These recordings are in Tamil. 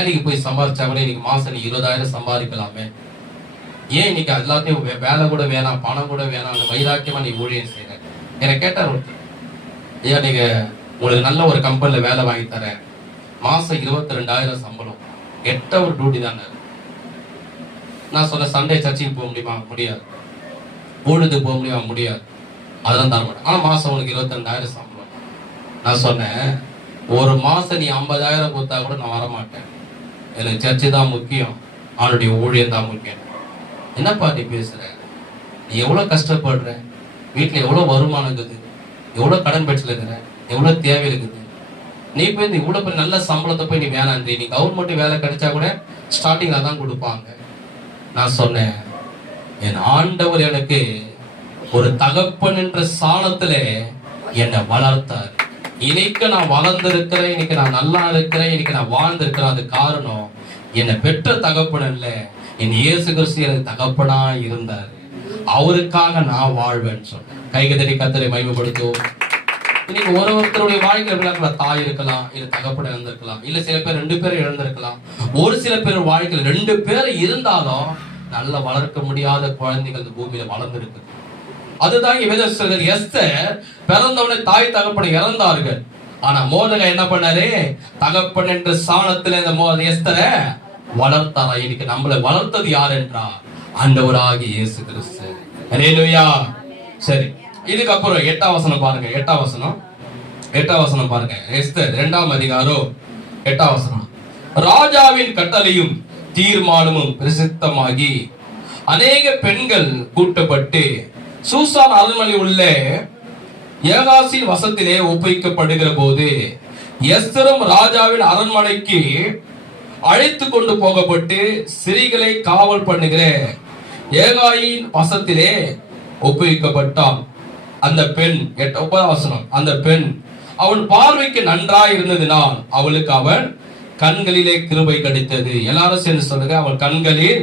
வேலைக்கு போய் சம்பாதிச்சா கூட இன்னைக்கு மாசம் நீ 20,000 சம்பாதிக்கலாமே. ஏன் இன்னைக்கு எல்லாத்தையும் வேலை கூட வேணாம், பணம் கூட வேணாம், அந்த வைராக்கியமா நீ ஊழியம் செய்யற? என்னை கேட்டார் ஒருத்தர், ஐயா நீங்க உங்களுக்கு நல்ல ஒரு கம்பெனில வேலை வாங்கி தரேன், மாசம் 22,000 சம்பளம், 8 hour டியூட்டி தானே. நான் சொன்ன சண்டே சர்ச்சுக்கு போக முடியுமா? முடியாது. ஊழுக்கு போக முடியுமா? முடியாது. அதெல்லாம் தர மாட்டேன். ஆனா மாசம் உனக்கு 22,000 சம்பளம். நான் சொன்னேன், ஒரு மாசம் நீ 50,000 கொடுத்தா கூட நான் வரமாட்டேன். எனக்கு சர்ச்சு தான் முக்கியம், அவனுடைய ஊழியம் தான் முக்கியம். என்னப்பா நீ பேசுற? நீ எவ்வளவு கஷ்டப்படுற, வீட்டுல எவ்வளவு வருமானம் இருக்குது, எவ்வளவு கடன் பெற்றுல இருக்கிற, எவ்வளவு தேவை இருக்குது. நீ போய் இந்த இவ்வளவு பேர் நல்ல சம்பளத்தை போய் நீ வேணான்றி. நீ கவர்மெண்ட் வேலை கிடைச்சா கூட ஸ்டார்டிங்ல தான் கொடுப்பாங்க. நான் சொன்னேன், என் ஆண்டவர் எனக்கு ஒரு தகப்பன் என்ற சாணத்துல என்னை வளர்த்தார். இன்னைக்கு நான் வளர்ந்திருக்கிறேன், இன்னைக்கு நான் நல்லா இருக்கிறேன், இன்னைக்கு நான் வாழ்ந்திருக்கிறேன். அது காரணம் என்னை பெற்ற தகப்பன் இல்ல, என் இயேசு கிறிஸ்து எனக்கு தகப்பனா இருந்தாரு. அவருக்காக நான் வாழ்வேன்னு சொன்னேன். கைகதறி கர்த்தரை மகிமைப்படுத்துவோம். இன்னைக்கு ஒருத்தருடைய வாழ்க்கையில தாய் இருக்கலாம், இல்ல தகப்பன இழந்திருக்கலாம், இல்ல சில பேர் 2 பேரும் இழந்திருக்கலாம். ஒரு சில பேர் வாழ்க்கையில 2 பேர் இருந்தாலும் நல்ல வளர்க்க முடியாத குழந்தைகள் இந்த பூமியில வளர்ந்துருக்கு. அதுதான் வேதம். எஸ்தர் பிறந்தவனை தாய் தகப்பனை இறந்தார்கள். ஆனா மோர்தெகாய் என்ன பண்ணாரு? தகப்பன் என்ற சாணத்துல இந்த எஸ்தரை வளர்த்தாரா. இன்னைக்கு நம்மளை வளர்த்தது யார் என்றார்? ஆண்டவராகிய இயேசு கிறிஸ்து. அல்லேலூயா. சரி, இதுக்கப்புறம் 8ஆம் வசனம் பாருங்க. 8ஆம் வசனம் பாருங்க. எஸ்தர் 2ஆம் அதிகாரம் 8ஆம் வசனம். ராஜாவின் கட்டளையும் தீர்மானமும் பிரசித்தமாகி அநேக பெண்கள் கூட்டப்பட்டு சூசான் அரண்மனை உள்ள ஏகாசின் வசத்திலே ஒப்புவிக்கப்படுகிற போது எஸ்தரும் ராஜாவின் அரண்மனைக்கு அழைத்து கொண்டு போகப்பட்டு ஸ்திரீகளை காவல் பண்ணுகிற ஏகாயின் வசத்திலே ஒப்புவிக்கப்பட்டான். அந்த பெண் 9ஆம் வசனம். அந்த பெண் அவன் பார்வைக்கு நன்றாய் இருந்ததினால் அவளுக்கு அவன் கண்களிலே கிருபை கிடைத்தது. எல்லாரும் சேர்ந்து சொல்லுங்க, அவன் கண்களில்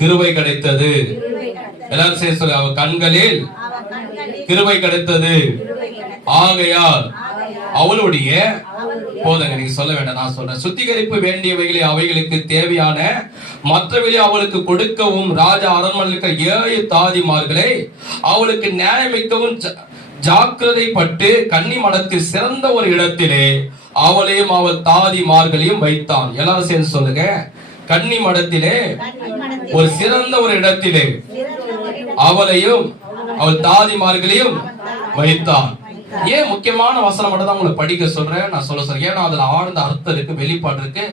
கிருபை கிடைத்தது. எல்லாரும் சேர்ந்து சொல்லுங்க, அவன் கண்களில் கிருபை கிடைத்தது. ஆகையால் அவளுடைய போதங்க நீங்க சொல்ல வேண்டாம், நான் சொல்றேன். சுத்திகரிப்பு வேண்டியவைகளை அவைகளுக்கு தேவையான மற்றவைகளை அவளுக்கு கொடுக்கவும் ராஜா அரண்மனையில் 7 தாதிமார்களை அவளுக்கு நியாயமிக்கவும் ஜாக்கிரதைப்பட்டு கன்னி மடத்தில் சிறந்த ஒரு இடத்திலே அவளையும் அவள் தாதிமார்களையும் வைத்தான். எல்லாரும் சேர்ந்து சொல்லுங்க, கன்னி மடத்திலே ஒரு சிறந்த ஒரு இடத்திலே அவளையும் அவள் தாதிமார்களையும் வைத்தான். ஏன் முக்கியமான வசனம் மட்டும் தான் உங்களுக்கு படிக்க சொல்றேன், நான் சொல்ல சொல்றேன். ஏன்னா அதுல ஆழ்ந்த அர்த்தம் இருக்கு, வெளிப்பாடு இருக்கு.